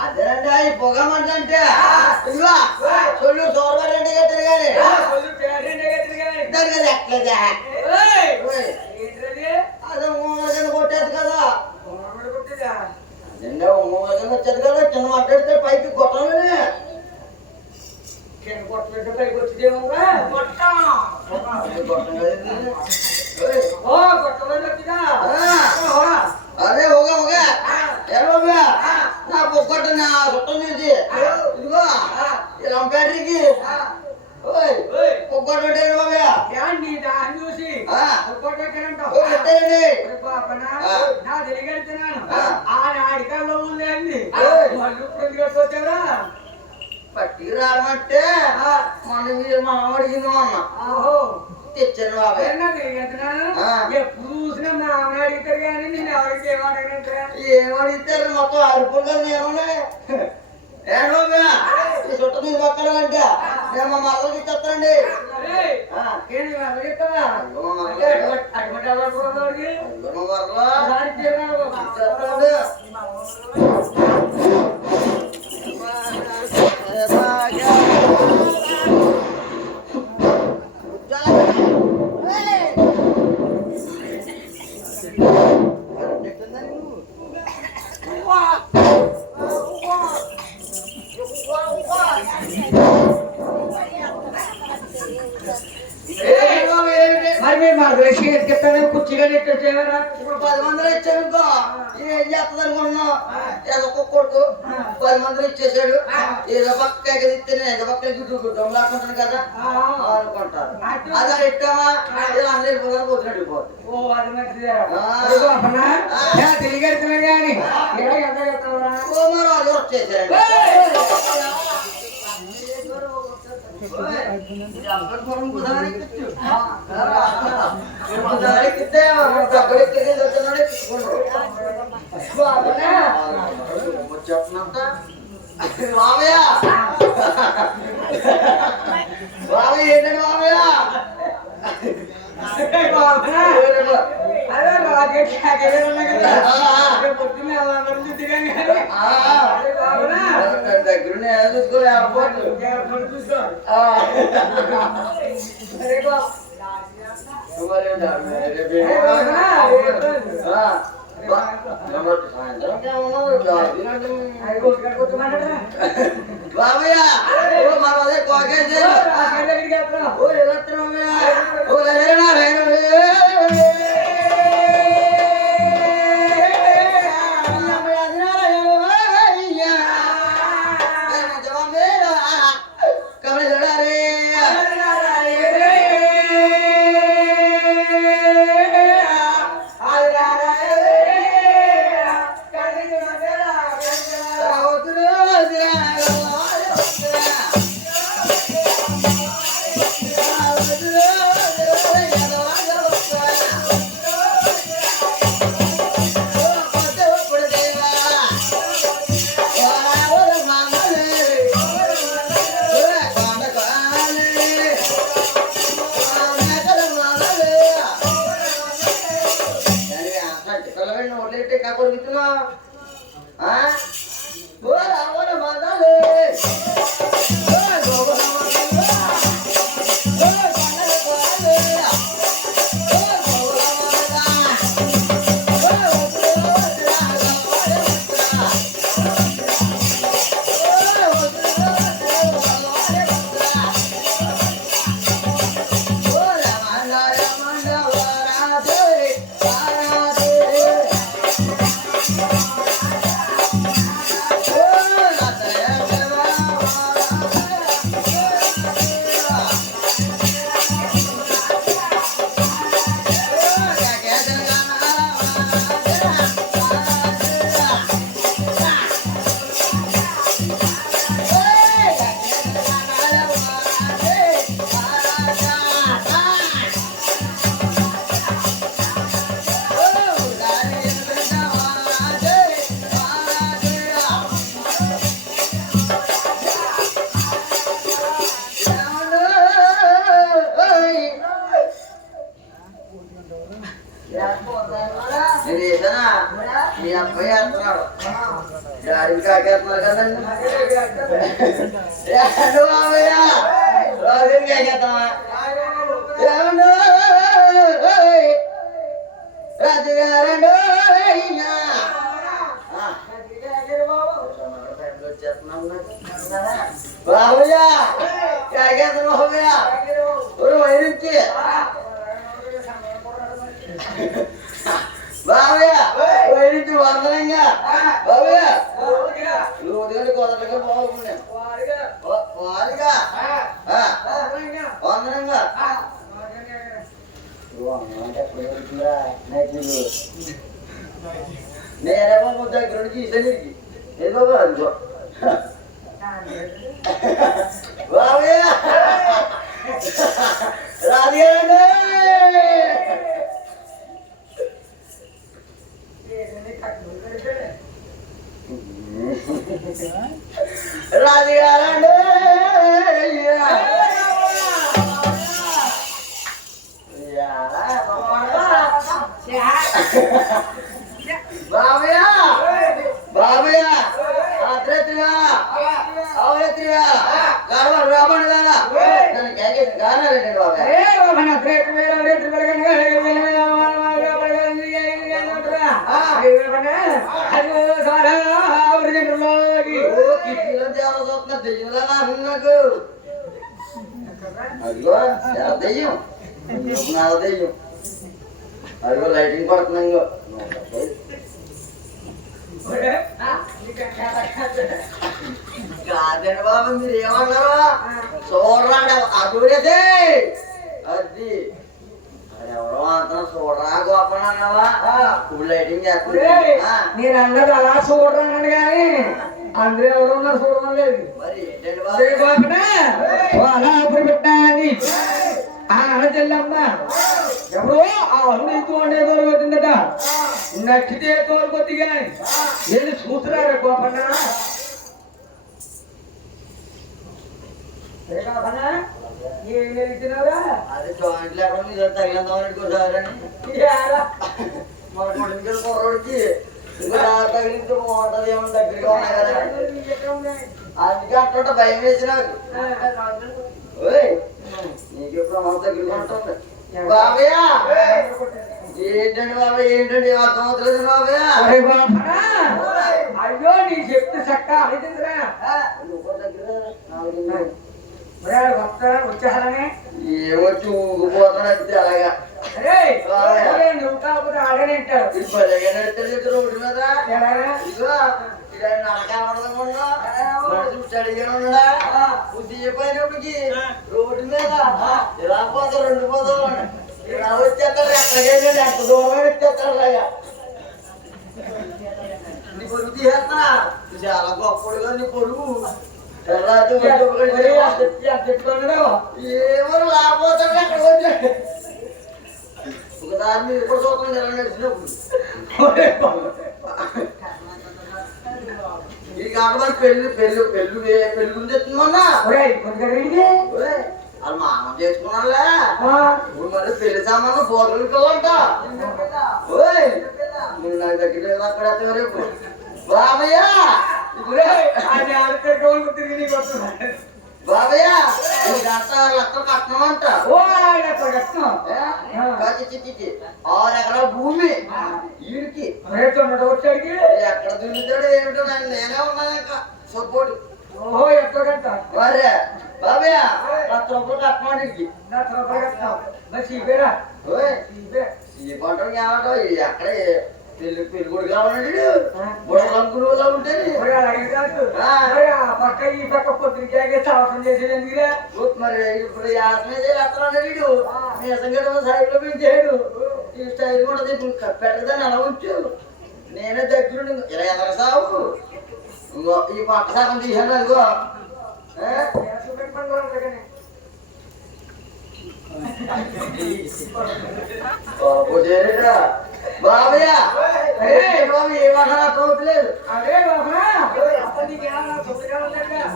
అదేనంటే ఈ పొగ మంట అంటే సొల్లు సోర్వర్ రెండు గట్టలు కానీ దానికి ఎట్లేదా అదే మూగజన కొట్టేది కదా నిండా మూగజన వచ్చేది కదా చిన్న మాట్లాడితే పైకి కొట్టాలని చిన్న కొట్టబెట్టి పైకి వచ్చిదేమో అదే ఒగా ఒగా ఏమోగా నా పొక్కట నా చుట్టం చూసి ఇదిగో ఇలా బ్యాటరీకి పొక్కట చూసి నా తెలియగలుగుతున్నాను ఆడికాల్లో ఉంది అండి వచ్చారా పట్టి రామంటే మన మీరు మా అడిగిందో అన్న తెచ్చాను బాబాయ్ ఎప్పుడు చూసినా మా అమ్మ అడుగుతారు కానీ నేను ఎవరికి ఏమడిగితారు మొత్తం అరుపులు కదా నేను ఈ చుట్ట మీద పక్కడంటే నేను మా మరలకి ఇచ్చేస్తానండి కుర్చీగా నెట్టేవరా ఇప్పుడు 10 మందిలో ఇచ్చాను ఇంకో ఏం చేస్తుంది అనుకుంటున్నావు ఏదో ఒక్కొక్కడుకు 10 మందిలో ఇచ్చేసాడు ఏదో పక్క ఎగదిస్తే నేను ఏదో పక్క గుడ్డు లాక్కుంటాను కదా అనుకుంటారు అదే ఇట్టామా ఇలా అందరూ పోతున్నట్టు తెలియగలుగుతున్నా కానీ అది వచ్చేసాడు మామయ్య మామయ్య ఏంటండి మామయ్య అదే దగ్గరుండే చూసుకో చూసుకో బాబయ్య మన అదే కోకేసి కాకేస్తున్నారు కదండి బాబయ్య రోజు కాకేస్తామా రాజుగారండు బాబయ్య కాకేస్తాను బాబయ్య వైరించి బాబయ్య వైరించి వందనంగా బాబయ్య లోతుగండి కుదరగా బాగుండే వారిగా వందనంగా నేనే బాబు దగ్గర నుంచి ఈసరికి ఏ బాబా అనుకో బాబయ్య రాజుగారండి రాజుగారండి బాబయ్య బాబయ్య అత్రేత్రిగా అవరేత్రిగా గారు రాబడి దానా నన్ను కేకేసి గానాలండి బాబయ్య నాకు అదిగో దెయ్యం నాలుగు దెయ్యం అదిగో లైటింగ్ పడుతున్నాయి కాదండి బాబు మీరు ఏమన్నారా చూడరాడు అటుడే అది ఎవరో అంతా చూడరా గోపన్ అన్నావా ఇప్పుడు లైటింగ్ చేస్తుంది నేను అన్నది అలా చూడరాను కానీ అందరూ ఎవరు ఉన్నారు చూడడం లేదు మరి ఏంటండి బాబు అలా అప్పుడు పెట్టాని చెల్లమ్మ ఎవరో ఆ అల్లుడు ఇంకోండే తోలుకొచ్చిందట నచ్చితే తోలుకొచ్చి కానీ వెళ్ళి చూస్తున్నారా గోపన్న ఏం వెళ్తున్నావురా అది జాయింట్ లేకుండా మీరు తగిలిందామని అనుకుంటారని మన కొడుకు కుర్రోడికి ఇంకా తగిలించి బాగుంటది ఏమన్నా దగ్గరగా ఉన్నాయి కదా అందుకే అట్లా భయం వేసి నాకు నీకు ఎప్పుడు మన దగ్గరగా ఉంటుంది బాబయ్య ఏంటండి బాబాయ్ ఏంటండి అర్థమవుతలేదు బాబయ్య అయ్యో నీ చెప్తే చక్క అడిగిందిరా వచ్చేసారని ఏమొచ్చి ఊగిపోతానంటే అలాగా నువ్వు కాకపోతే ఆడనేంటాడు రోడ్డు మీద ఇదిగో నడకాలనుకున్నా అడిగానుడా బుద్ధి చెప్పినప్పటికి రోడ్డు మీద ఇలా పోతా రెండు పోతాం ఇలా వచ్చేస్తాడు ఎక్కడికైనా ఎంత దూరం వచ్చేస్తాడు అలాగా నీ పొరుగు తీసేస్తా చాలా గొప్పడుగా నీ పొరుగు ఏమో లాపోతాడు అక్కడ వచ్చాడు ఒకసారి మీరు ఎప్పుడు చూస్తాం ఎలా నడిచినప్పుడు ఈ కాకపోతే పెళ్లి గురించి తెచ్చుకున్నా అది మామ చేసుకున్నానులే ఇప్పుడు మరి పెళ్లి సామాను పోతలు పిల్లంట నువ్వు నాకు దగ్గర అక్కడ రేపు బాబయ్య బాబయ్య లెక్క కట్నం అంట 6 ఎకరాల భూమి వీడికి ఎక్కడ దున్నుతాడు ఏమిటో నేనే ఉన్నాను ఇంకా సపోర్టు మరే బాబయ్య 1,00,000 రూపాయలు కట్నం వీడికి పంటలు ఏమంటావు ఎక్కడ పెళ్లి కూడా కావాలండి బుడలంకులా ఉంటే పక్క ఈ పక్క పొద్దుకే అవసరం చేసేది మరి ఇప్పుడు యాసమే వీడు నిజంగా సైడ్ లో పెంచాడు ఈ స్టైల్ కూడా పెట్టదని అలా ఉంచు నేనే దగ్గర ఇలా ఎదర సాగు ఈ పక్క సగం తీసాను అదిగో బాబయ్య బాబు ఏమన్నా చూడలేదు అదే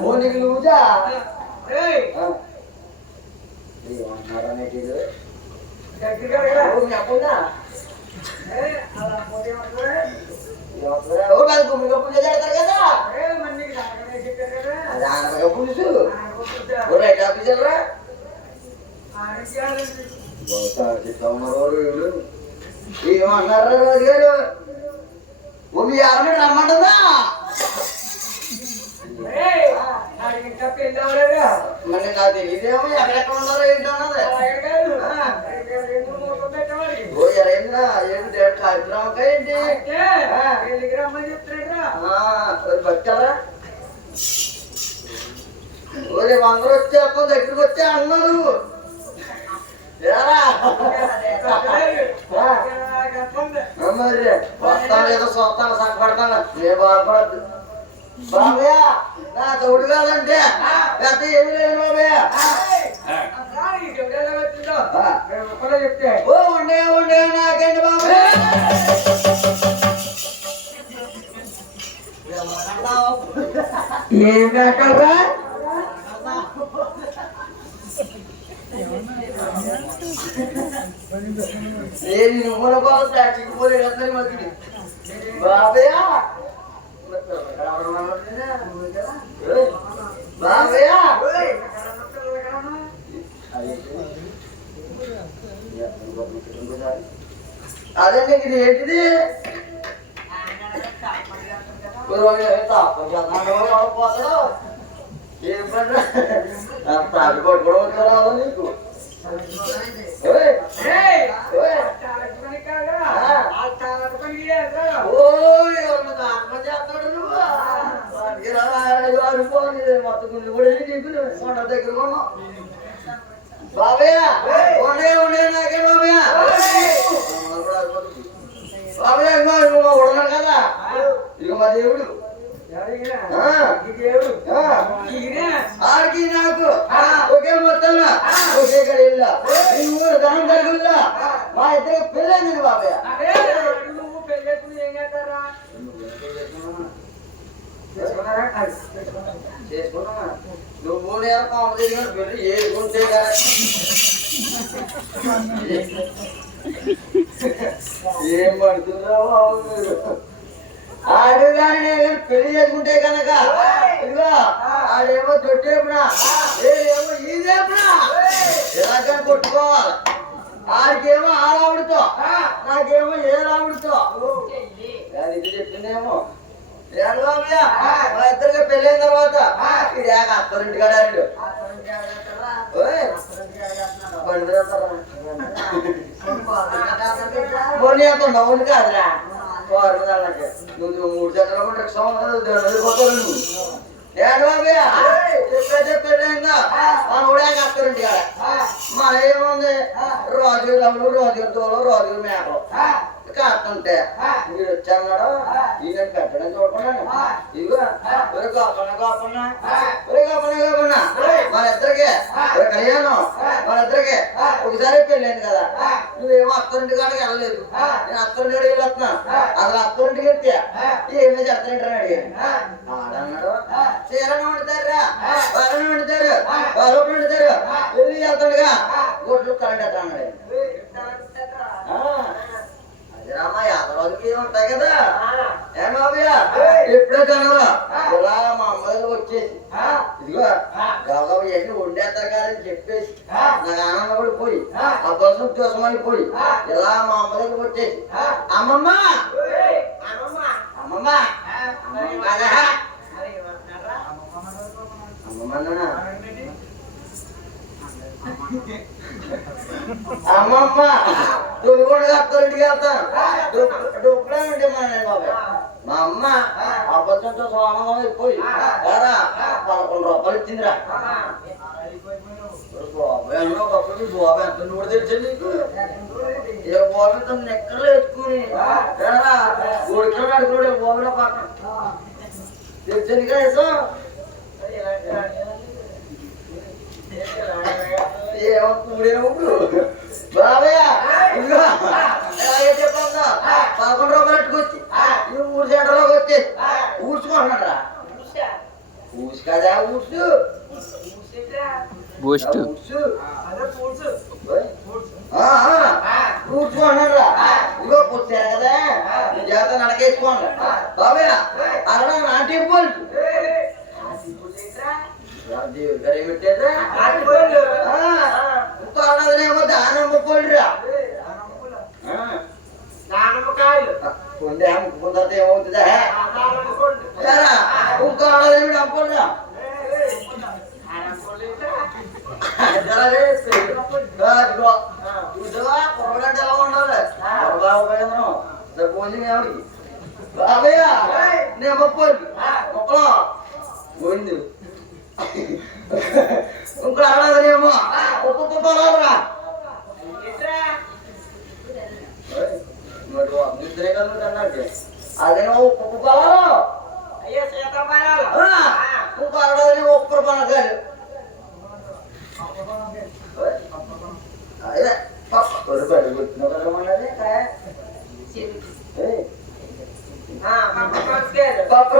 ఓ నీకు నువ్వుదా చెప్పందా ఓ వాళ్ళు గుమ్మిగా పూజ చేస్తారు కదా అది ఆనపగా పులుసు ఓ రైట్ ఆఫీసర్రా ఏమన్నారా రాజు గారు ఓ మీ ఆవిడ రమ్మంటుందా మరి నాకు తెలియదేమో ఎక్కడెక్కడ ఉన్నారో ఏంటో అన్నది ఓ ఎరైందిరా ఏంటి కార్యక్రమం ఏంటి బచ్చారా ఓరే అందరూ వచ్చాక దగ్గరికి వచ్చా అన్నారు మరి వస్తాను ఏదో చూస్తాను సంపడతాను ఏ బాధపడద్దు బాబయ్య నా తోడు కాదంటే పెద్ద ఏమి లేదు బాబయ్య ఓ ఉండే ఉండే నాకండి బాబయ్య ఏమి ఎక్కడరా ఏది నువ్వుల బాబు చిక్కుపోలే కదా మధ్య బాబయ్య బాబయ్య అదే నీకు ఇది ఏంటిది ఏం పని తాగి పట్టుకోవడం వచ్చారా నీకు బాబయ్య ఉండే ఉండే నాకే బాబయ్య బాబయ్య ఉడన్నారు కదా ఇక మా దేవుడు ఆడికి నాకు ఒకే మొత్తం ఒకే కడిల్లా నువ్వు దాని తగ్గుల్లా మా ఇద్దరికి పెళ్ళైంది బాబయ్య చేసుకున్నా నువ్వు నేను పాము తిరిగిన పెళ్ళి చేసుకుంటే ఏం పడుతుందా బాబు ఆడు కానీ నేను పెళ్లి చేసుకుంటే కనుక ఇదిగో ఆడేమో దొడ్డేపునా ఏమో ఈదేపునా ఎలాగని కొట్టుకోవాలి ఆడికేమో ఆ రావుడితో నాకేమో ఏ రావుడితో ఇది చెప్పిందేమో మా ఇద్దరికి పెళ్ళైన తర్వాత ఇది అత్తరింటి కాడాడు మొన్న ఎంత అవును కాదురా నువ్వు 3 చక్రాలు వెళ్ళిపోతారు నువ్వు ఏడు బాబయ్య చెప్పేదా మన ఉడాక అత్తరింటి కాడ మన ఏముంది రోజు రవ్వులు రోజు తోలు రోజు మేకలు కాస్తుంటే మీరు వచ్చాడు ఈయన పెట్టడం చూడకున్నాను ఇదిగో గోపన్నా మన ఇద్దరికి కళ్యాణం మన ఇద్దరికి ఒకసారి పెళ్ళైంది కదా నువ్వేమో అత్తరింటి కాడికి వెళ్ళలేదు నేను అత్తరింటి కాడికి వెళ్ళొస్తున్నాను అసలు అత్తరింటికి వెళ్తే ఏమీ చేస్తానంటారని అడిగాను ఆడన్నాడు చీరను వండుతారా వరను వండుతారు వరపు వండుతారు వెళ్ళి వెళ్తాడుగా గొడ్లు కరెంట్ ఎత్తా అన్నాడు రామా యాదరాజుకి ఉంటాయి కదా ఏ బాబయ్య ఎప్పుడే కనరా ఇలా మా అమ్మగారు వచ్చేసి ఇదిగో గౌరవ ఎన్ని వండేస్తారు కాదని చెప్పేసి నాకు ఆనందం కూడా పోయి ఆ కోసం చూసమైపోయి ఇలా మా అమ్మ దగ్గర వచ్చేసి అమ్మమ్మ అమ్మమ్మ అమ్మమ్మ అమ్మమ్మ తొలిగొండ అత్తరింటికి వెళ్తాను డొప్పుడే ఉంటే బాబాయ్ మా అమ్మ అబద్ధంతో సమానంగా అయిపోయి కారా 11 రూపాయలు ఇచ్చిందిరా బాబాయ్ బాబాయ్ ఎంత కూడా తెలిసి నీకు ఏ బాబుతో నెక్కర్లు ఎత్తుకుని కారా గోడికలు నడుకున్నాడు బాబులో పక్కన తెలిసింది కదా బాబయ్య చెప్పా 11 రూపాయలు ఎట్టుకొచ్చి ఈ ఊరు సెంటర్లోకి వచ్చి ఊడ్చుకుంటున్నాడు రా ఊసు కదా ఊసు బూస్ట్ ఫ్రూట్స్ కొన్నారా ఇదిగో పుట్టారు కదా నీ చేత నడకేసుకోండి బాబా అలా నాటి పళ్ళు పెట్టారా ఇంకో అన్నదనేమో దానమ్మ పళ్ళురా కొండే అమ్ముకున్న తర్వాత ఏమవుతుందా ఇంకో అన్నదేమి అమ్ముకోండిరా బాబయ్య నేను మొక్కలు మొక్కలు పోయింది ఇంకో అడగనేమో ఒక్కొక్క పొలాలురా అదేమో ఒక్కొక్క పొలాలు ఇంకో అడగనేమో ఒక్క పొలాలు అదే పప్పు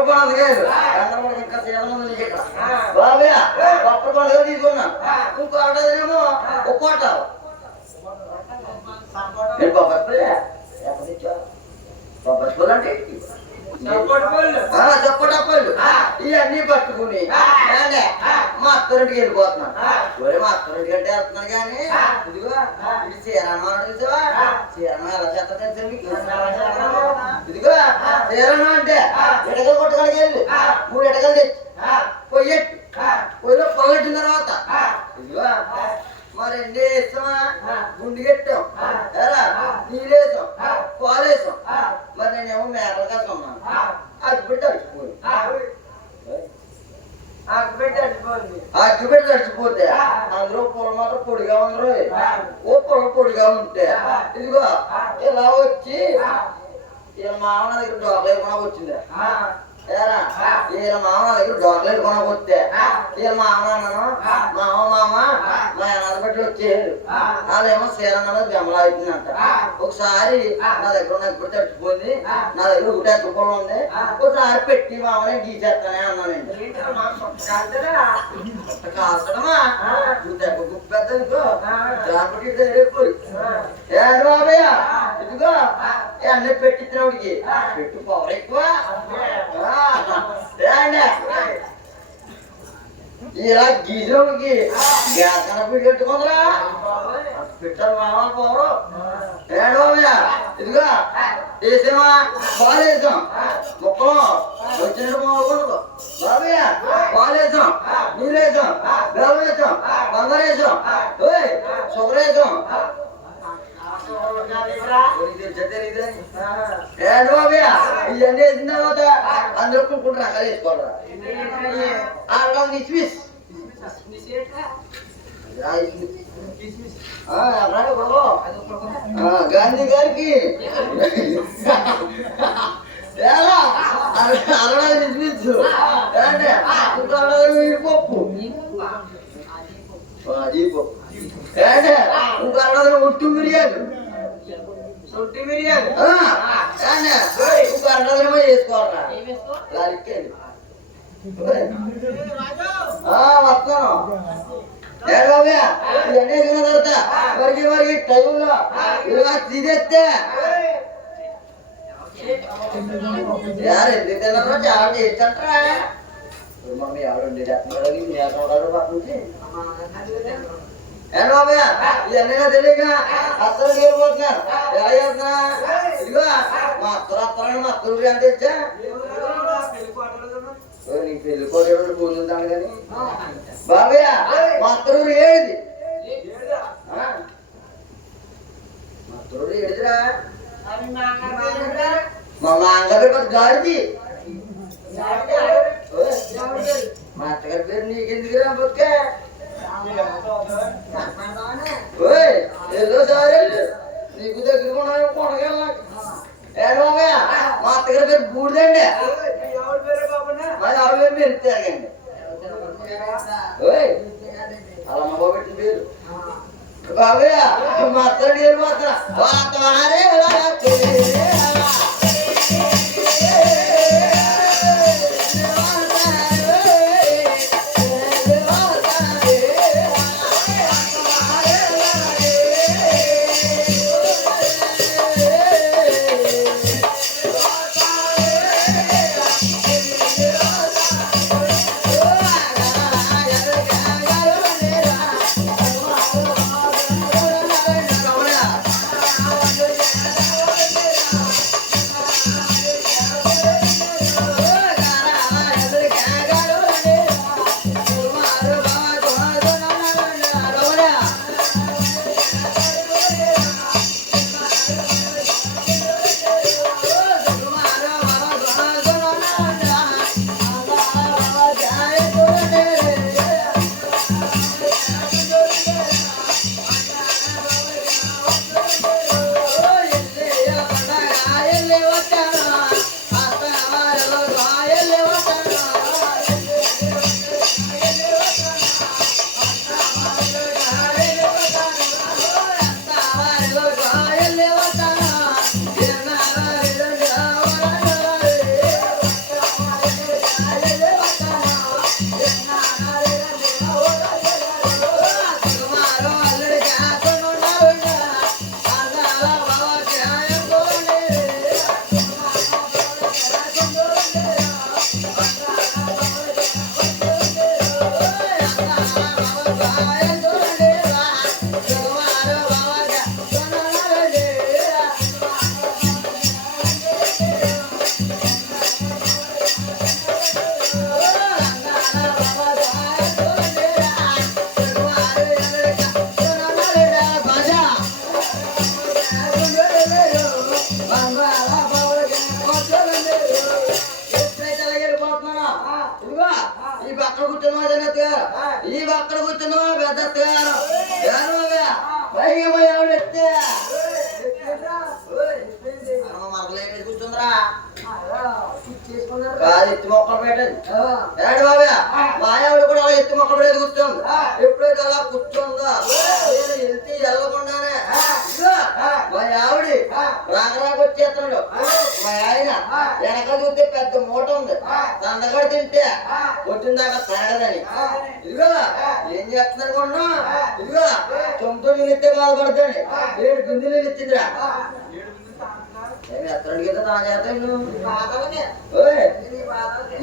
పండుగ బాబా పప్పు పండుగ తీసుకున్నా ఇంకో అడగనేమో ఒక్కోట బొబ్బట్లు అంటే చప్పటప్పలు ఇవన్నీ పట్టుకుని మా అత్తరింటికి వెళ్ళిపోతున్నాను ఒరే మా అత్తరింటికి అంటే వెళ్తున్నాను కానీ ఇదిగో ఇది చీరణ చూసావా చీరణ ఎలా చేస్తా తెలుసా మీకు ఇదిగో చీరణ అంటే ఎడగలు కొట్టగలిగి వెళ్ళి 3 ఎడగలు తెచ్చి పొయ్యెట్టు పొయ్యిలో పొగట్టిన తర్వాత ఇదిగో మరి ఎన్ని వేస్తామా గుండు కట్టాం ఎరా నీళ్ళు వేసాం పాలు వేసాం మరి నేనేమో మేకలు కాసుకున్నాను అగ్గిపెట్టి అడిచిపోతే అందులో పొల మాత్రం పొడిగా ఉందరు ఓ పొల పొడిగా ఉంటే ఇదిగో ఇలా వచ్చి ఇలా మామ దగ్గర డోకలు కూడా వచ్చింది ఏరా వీళ్ళ మామ దగ్గర డోకలు కూడా వస్తే వీళ్ళ మామ అన్నాను మామ మా అన్నది బట్టి వచ్చేయారు వాళ్ళేమో శ్రీరంగంలో బెమ్మలా అవుతుందంట ఒకసారి నా దగ్గర నాకు తట్టుకుంది నా దగ్గర ఒకటి ఎక్కపొలం ఉంది ఒకసారి పెట్టి మామనే గీచేస్తానే అన్నానండి కాల్చడమా గుప్పు పెద్దనుకో దానికి దగ్గర బాబయ్య ఇదిగో అన్నీ పెట్టించినవాడికి పెట్టు పవర్ ఎక్కువ ఇలా గీజోడికి గ్యాస్ కనపడి పెట్టుకుందరా పెట్టారు మామూలు పవరు ఏంటి బాబయ్య ఇదిగో వేసామా పాలు వేసాం మొక్కలు వచ్చినట్టు మామూలు బాబయ్య పాలు వేసాం నీళ్ళు వేసాం బెల్లం వేసాం బంగారు వేసాం షుగర్ వేసాం ఏంటి బాబయ్య ఇవన్నీ వేసిన తర్వాత అందరూ కొన్ని రకాలు వేసుకోవాలరా అలా నిస్మిస్ గాంధీ గారికి అలా నిస్మిస్ పప్పు ఇంకో ఒట్టు మిరియాలు ఇంకో అరడేమో చేసుకోవాలరా లాలిక్కేది వస్తాను ఇవన్నీ ఎదిగిన తర్వాత వరికి టైంలో ఇలా తీసేస్తే ఎందుకు తిన్నారో చాలా చేస్తుంటారా మమ్మీ ఎవరండి పక్క నుంచి ఏంటి బాబయ్య ఇవన్నీ తెలియక అత్తలు వెళ్ళిపోతున్నాను ఎలా చేస్తున్నా ఇదిగో మా అత్తలు మా అత్తలు ఎంత తెచ్చా నీకు పెళ్ళిపోతే పోతుంటాను కానీ బాబయ్య మా అత్తలు ఏడిది మా అత్తలు ఏడిదిరా మా మాంగారు గాడిది మా అత్తగారి పేరు నీకెందుకురా బొక్క ఏదో సార్ నీకు దగ్గర కొనగల ఏడవగా మా అత్తగారి పేరు బూడిదండి మరి ఆవిడ పేరు మీరు తిరగండి అలా మా పెట్టిన పేరు బాబయ్య మా అత్తడి పేరు మాత్రం ఇదిగో ఈ పక్కన కూర్చున్నవా జనత్గారు ఈ పక్కన కూర్చున్నవా పెద్దత్గారు పైగా పోయి ఆవిడెత్తే మరలేమి కూర్చుందిరా కాదు ఎత్తి మొక్కలు పెట్టండి ఏడు బాబా మా ఆవిడ కూడా అలా ఎత్తి మొక్కలు పెట్టేది కూర్చోంది ఎప్పుడైతే అలా కూర్చోందో నేను వెళ్తే వెళ్ళకుండానే మా ఆవిడ రాకరాకు వచ్చేస్తున్నాడు మా ఆయన వెనక చూస్తే పెద్ద మూట ఉంది దండగడ తింటే వచ్చిన దాకా తరగదని ఇదిగో ఏం చేస్తున్నారు కొన్నా ఇదిగో తొమ్మిది నీళ్ళు ఇస్తే బాధపడతాను 7 బిందులు నీళ్ళు ఇచ్చిందిరా ఎత్తడికి నా చేత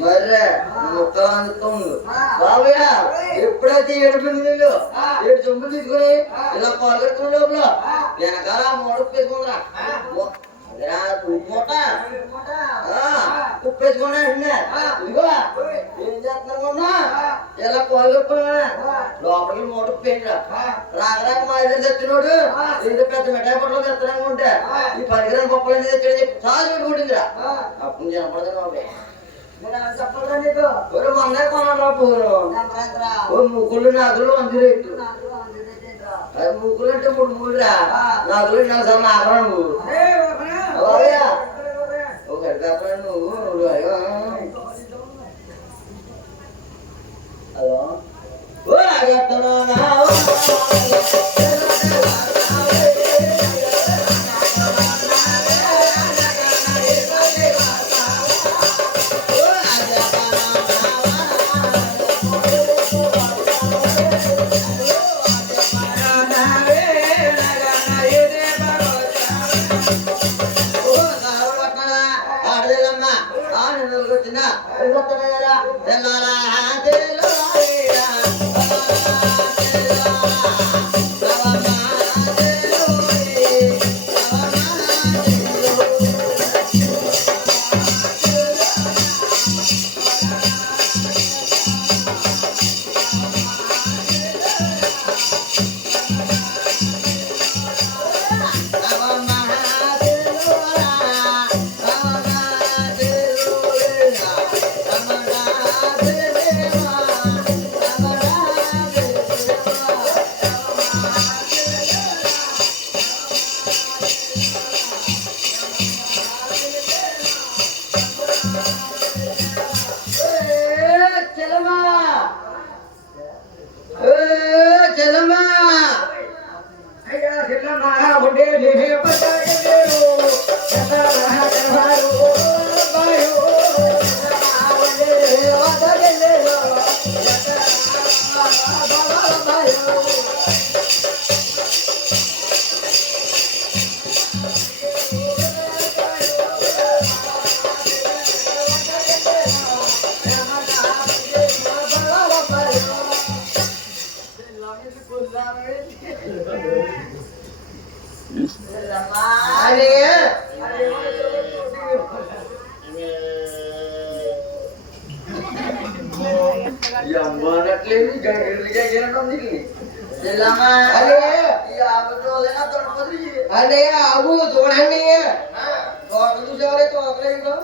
మర్రే ముక్కలు అందుతుంది బాబయ్య ఎప్పుడైతే 7 బిందులు 7 చెంబులు తీసుకుని ఇలా పాల్గొడుతున్న లోపల వెనకాల మూడు వేసుకుందిరా మూట ఉప్పేసుకున్నా ఇదిగో ఏం చేస్తున్నా ఇలా పాల్గొట్టుకున్నా లోపలికి మూట ఉప్పేంద్రా రాకరాక మా ఇద్దరు తెచ్చినోడు ఏదో పెద్ద మిఠాయి పట్ల తెచ్చడానికి ఉంటే ఈ 10 గ్రాముల పప్పులు అనేది తెచ్చాడు చెప్పి చాలా పెట్టుకుంటుందిరా అప్పుడు జనపడదు బాబు చెప్పాలా నీకు మొన్నే కొనాలి రా పూలు ముగ్గులు నాగులు 1 రేట్లు ముగ్గులు అంటే 3 రా నాగులు 4 సార్లు ఆకరా నువ్వు ఒక నువ్వు హలో ఓ అగట్టనా అదే ఆవు చూడండి తోట చూసేవారే తోకలేదు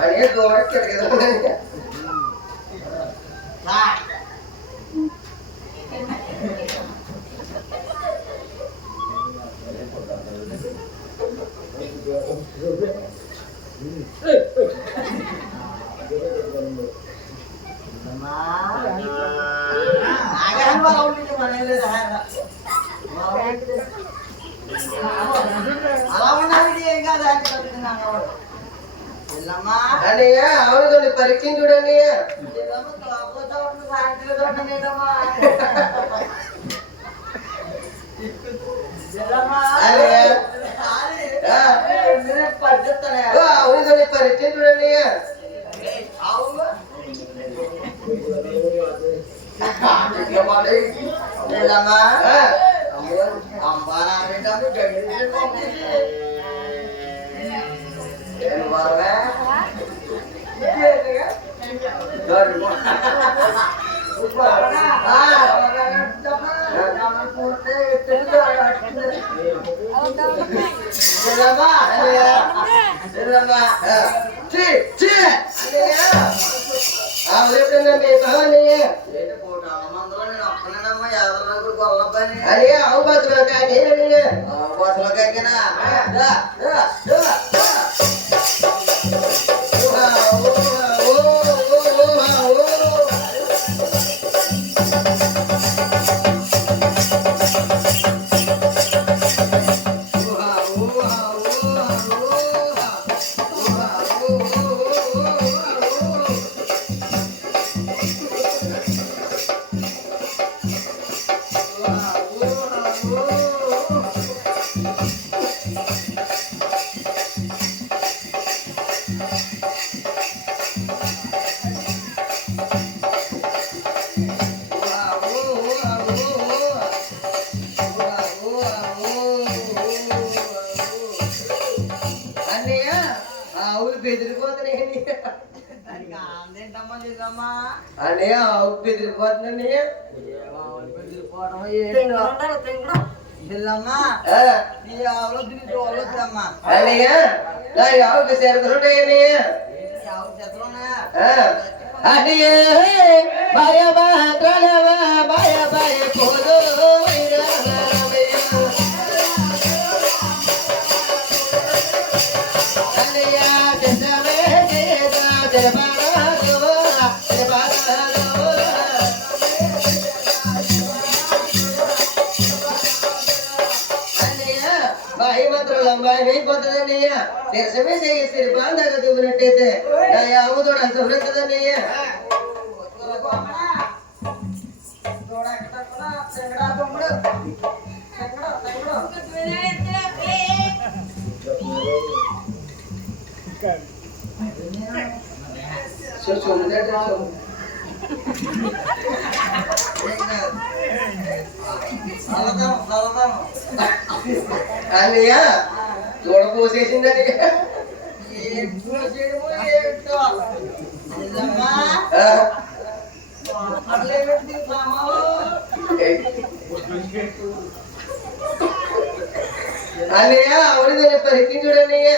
అరే దూరం అలా ఉండాలి ఏం కాదు ఆవును పరీక్ష చూడండి పరిచయం చూడండి అరే అవు బస్సులో బస్సులో కాకినా అన్నయ్య ఆవు బెదిరిపోతుందండి అన్నయ్య నా ఆవుకి చేరుతున్నాయి అన్నయ్య బాయ బాయ బాయ పోదు అన్నయ్య అయిపోతుందన్నయ్య నిరసమే చేసి బాగా చూపినట్టయితే నా ఆవుతోడు అంత ఉన్నదన్నయ్య అన్నయ్య చూడపోసేసిందని అన్నయ్య ఆవిడ పరిస్థితి చూడన్నయ్య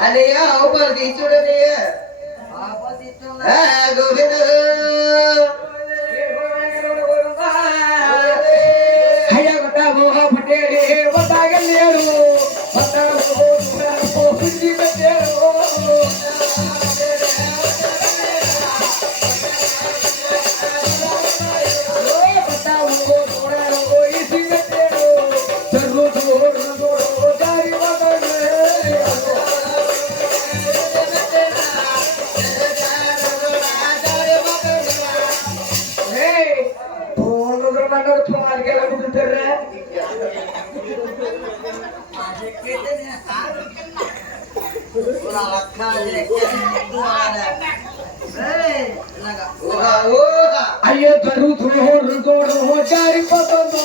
అన్నయ్య ఆవుపాలు తీర్చుడన్నయ్య గోవింద అయ్య పట్టేడు అయ్యో తోడు తోడు జారిపోతుందో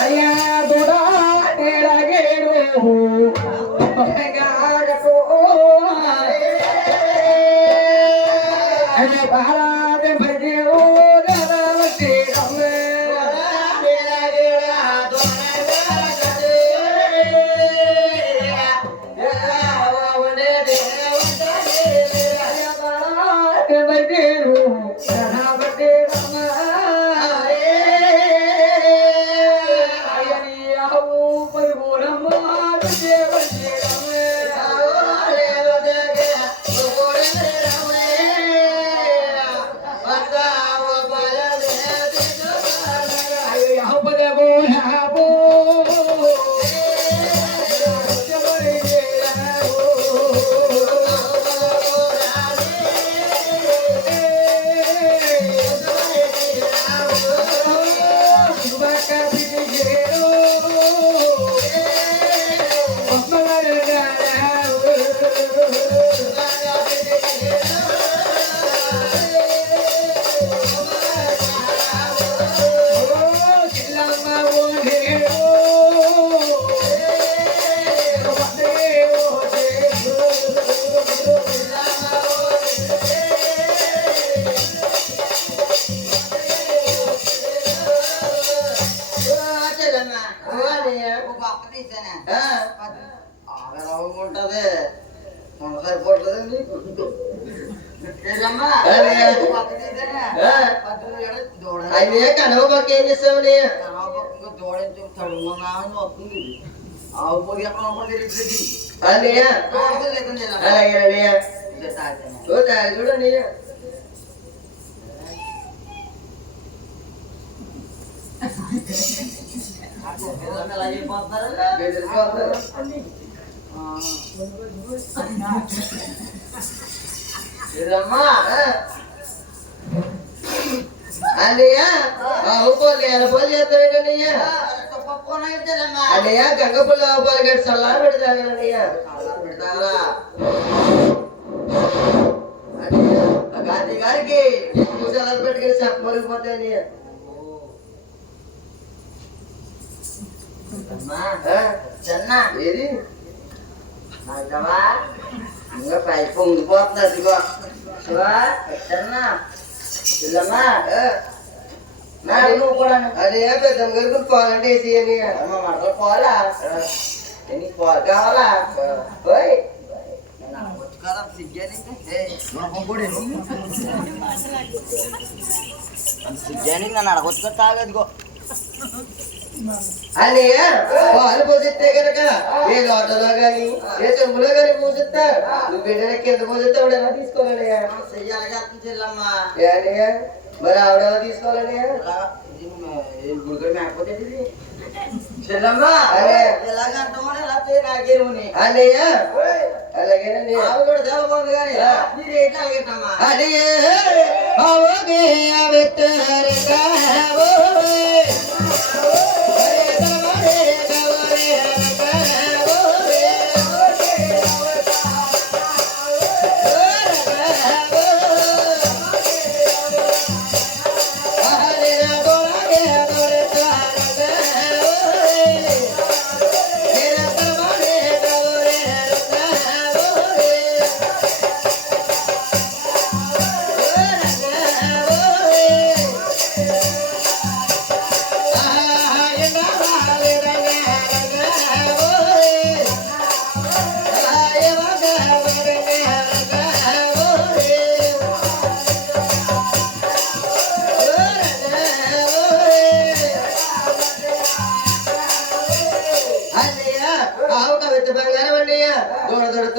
అయ్యా దొడా నేరాగేడు అయ్యా బాలాదే భజేవో ఉంటది సరిపోట్లేదు నీకు అయ్యే కనవ పక్క ఏం చేస్తావు దూడించు తడుగున్నామని వస్తుంది ఆవు పోయి ఎక్కడ తెలియదు చూడండి అన్నయ్య పోలి చేస్తావేంటన్నయ్య అన్నయ్య గంగ పుల్ల ఆవుపాలు గట్టి సల్లా పెడతానయ్య గాంధీ గారికి పూజలు పెట్టుకుని చెప్పలేకపోతాయి చిన్న ఏది ఇంకా పై పొంగిపోతుంది అదిగో చిన్న పిల్లమ్మా నువ్వు కూడా అదే పెద్దమ్మ గారికి పాలంటే వేసి అమ్మ మరల పాలా నీకు పాలు కావాలా సిగ్గానికి నన్ను అడగొచ్చు తాగదుగో అని పాలు పోసిస్తే కనుక ఏ లోటలో గాని ఏ చెంబులో గాని పోసిస్తారు నువ్వు బిడ్డని కింద పోసిస్తే ఆవిడ ఎలా తీసుకోవాలని చెల్లమ్మా మరి ఆవిడ ఎలా తీసుకోవాలని గుడికి మేకపోతే చెల్లమ్మా నాకేమని అన్నయ్య అలాగేనండి ఆవిడ కూడా చాలా బాగుంది కానీ మీరు ఏంటి అలాగేటమ్మా అదే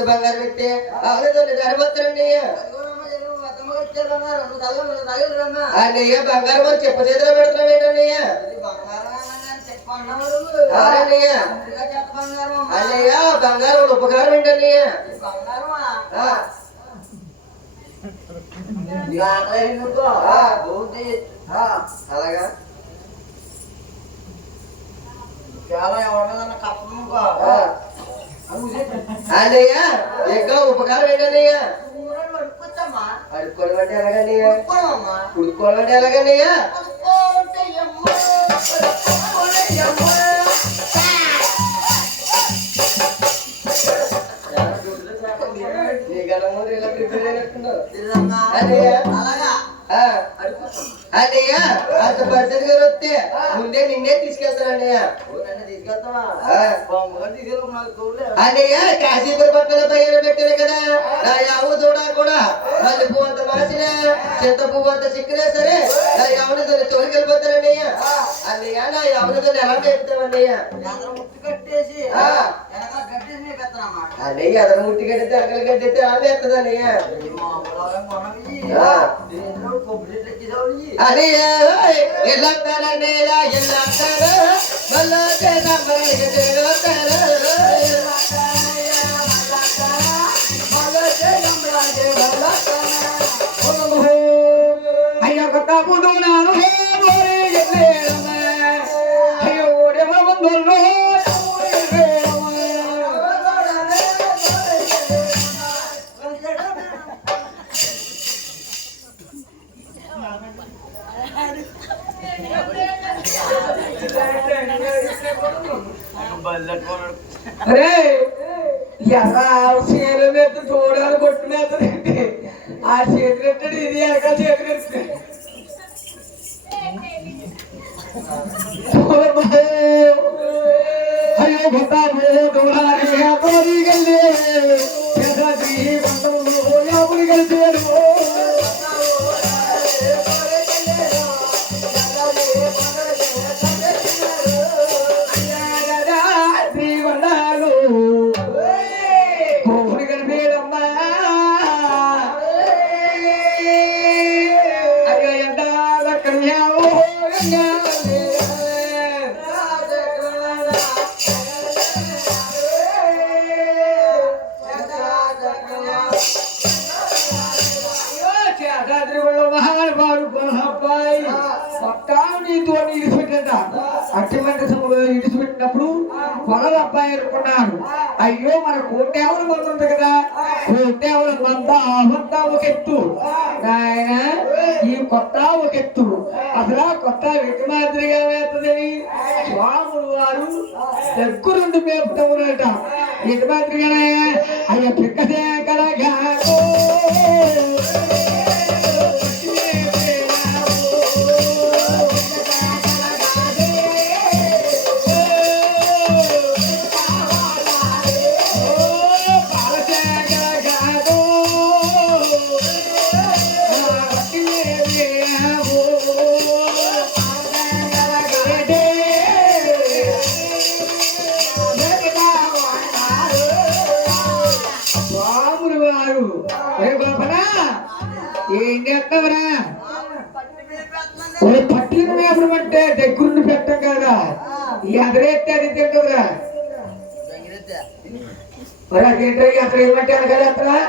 బంగారు పెట్టి ఆవులతో సరిపోతారండి అన్నయ్య బంగారం మరి చెప్ప చేతిలో పెడుతున్నాం ఏంటన్నయ్య అన్నయ్య బంగారం ఉపకారం ఏంటన్నయ్య అలాగా చాలా ఎవరిదన్నా కప్పనుకో అన్నయ్య ఇంకా ఉపకారం ఏంటన్నయ్య అడుక్కోవడం అంటే ఎలాగన్నయ్య ఉడుక్కోవడం అంటే ఎలాగన్నయ్య అన్నయ్య అంత పరిస్థితి గారు వస్తే ముందే నిన్నే తీసుకెళ్తానన్నయ్య అన్నయ్య కాశీపుర పక్కన పైన పెట్టారు కదా నా యావు చూడా కూడా మళ్ళీ పువ్వు అంత మాసిన చింత పువ్వు అంత చిక్కినా సరే నా యావుని తోలికి వెళ్ళిపోతానన్నయ్య అన్నయ్య నా యావుని తోలి ఎలా పెడతామన్నయ్య కట్టేసి అన్నయ్య అదన ముట్టి కట్టితే అక్కలు కట్టితే ఆమె ఎత్తదన్నయ్య అన్నయ్య ఎల్లన్నయ్య ఎల్లంటారు మళ్ళా అయ్యో కొత్త పుదు నాను అయ్యో ఓడేమో బంధువులు అరే ఎలా చీరలు పెట్టి చూడాలి కొట్టునేస్తుందండి ఆ చేతులు ఎత్తాడు ఇది వెనకాల చేతులు ఎత్తాడు అయ్యో కలిసాడు ఇడిచిపెట్టినప్పుడు పొలాల అబ్బాయి అనుకున్నాడు అయ్యో మన కోటేవల మంద ఉంది కదా కోటేవల మంద అవంత ఒక ఎత్తు ఆయన ఈ కొత్త ఒక ఎత్తు అసలు కొత్త వ్యక్తి మాదిరిగా వేస్తుందని స్వాములు వారు దగ్గరుండి మేపుతామునట వ్యక్తి మాదిరిగానే అయ్యో పిక్కసే కలగా ఏం చేస్తావరా పట్టిన మేపడం అంటే దగ్గరుండి పెట్టం కదా ఎదరెత్తే అది తింటుందిరా మరి అదేంటో అక్కడ ఏమంటే అనగలేస్తారా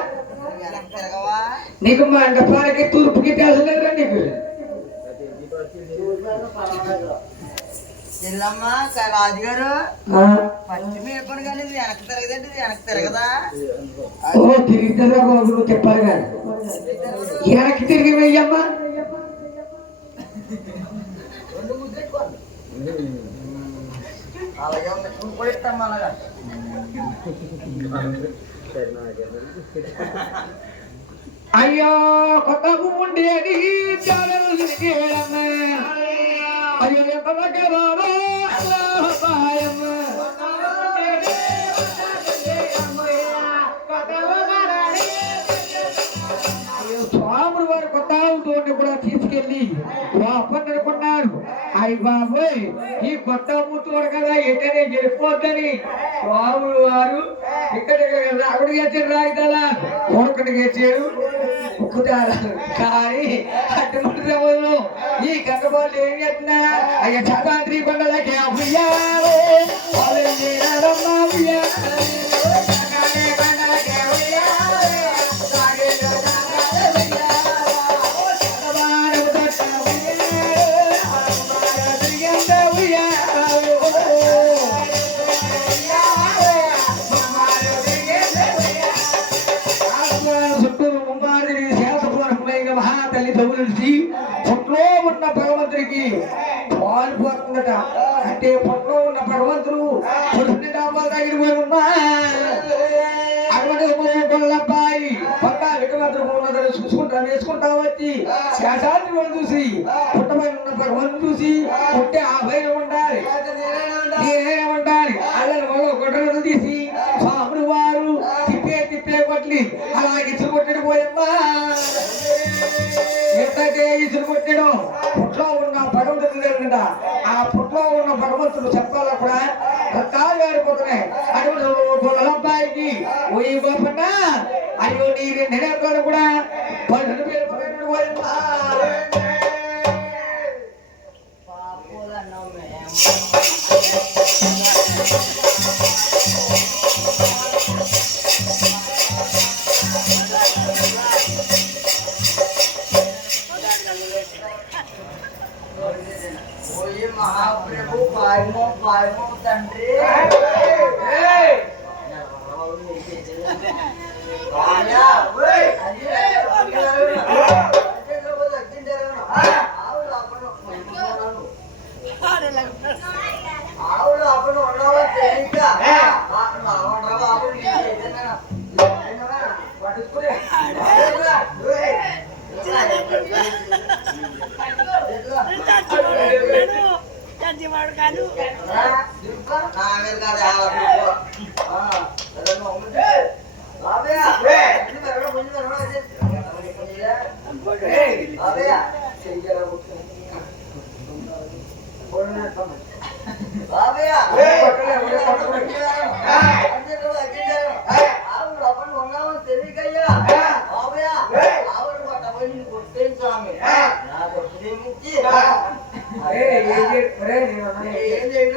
నీకు మండపానికి తూర్పుకి తెలుసలేదురా నీకు రాజుగారు పచ్చి మేపడు కానీ వెనక్కి తిరగదండి వెనక్కి తిరగదా ఓ తిరుగుతుందా బాబు నువ్వు చెప్పాలి కానీ వెనక్కి తిరిగి వెయ్యమ్మా అలాగే కూడా ఇస్తాం అలాగా అయ్యో కొత్త ఉండేది అయ్యో ఎంత దగ్గర స్వాముడు వారు కొత్త ఆవుతోటి కూడా తీసుకెళ్ళి వాపని అనుకున్నాడు అయ్యి బాబోయ్ ఈ కొత్త అమ్ముతున్నాడు కదా ఎటనే గెలిపోద్దని స్వాముడు వారు ఇక్కడ రాకుడు గెచ్చాడు రాయితలా కొడుకుని గెచ్చాడు ఉక్కుతారు కానీ అటువంటి సమయంలో ఈ గంగబాలు ఏం చేస్తున్నా అయ్యా చపాత్రి కొండలకి అయ్యారు పుట్లో ఉన్న భగవంతుడికి పాలు పోతుందట. అంటే పుట్లో ఉన్న భగవంతుడు పుట్టిన డాబాల దగ్గర పోయి ఉన్నా అబ్బాయి పక్కా వికమంతుడు ఉన్నదని చూసుకుంటా వేసుకుంటా వచ్చి శాశాన్ని వాళ్ళు చూసి పుట్టపైన ఉన్న భగవంతుడు చూసి పుట్టే ఆ భయం ఉండాలి, నేనే ఉండాలి. అల్లరి వాళ్ళు గొడ్డలు తీసి స్వాముడు వారు తిప్పే కొట్టి అలా ఇసురు కొట్టడం పోయమ్మా. ఎట్లయితే ఇసురు కొట్టడం పుట్లో ఉన్న భగవంతుడు జరిగిందా ఆ పుట్లో ఉన్న భగవంతుడు చెప్పాల కూడా రక్తాలు గారిపోతున్నాయి. అటువంటి అబ్బాయికి పోయి గోపన్నా అయ్యో నీ నిర్ణయాలు కూడా 12 పేరు పోయమ్మా. మహాప్రభు పాయమో తండ్రి ఆవులు అప్పుడు ఉండవా తెలియక బాబు పట్టుకునే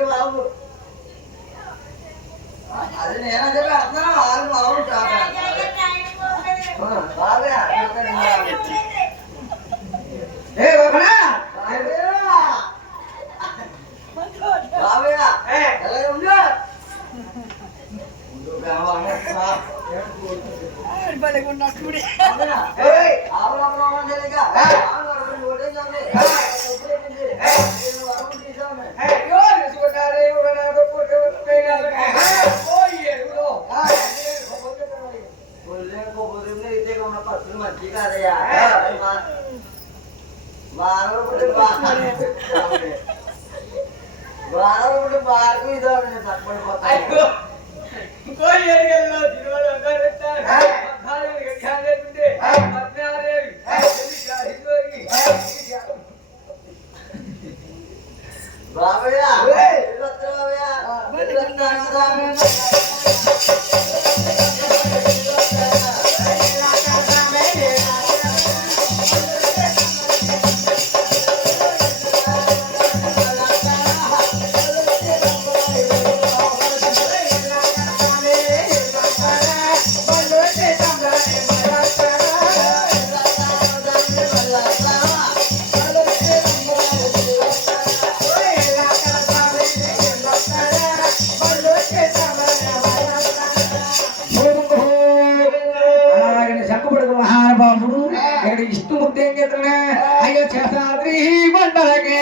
బాబు అది నేనా చెప్పి అర్థం బాబు మంచి కాదయ్యా వారం బాగా ఇదో తప్పడిపోతాయి. బాబయ్య మహానుభావుడు ఇక్కడ ఇష్టం ఏం చేస్తున్నా అయ్యో చేసాద్రి మండలకే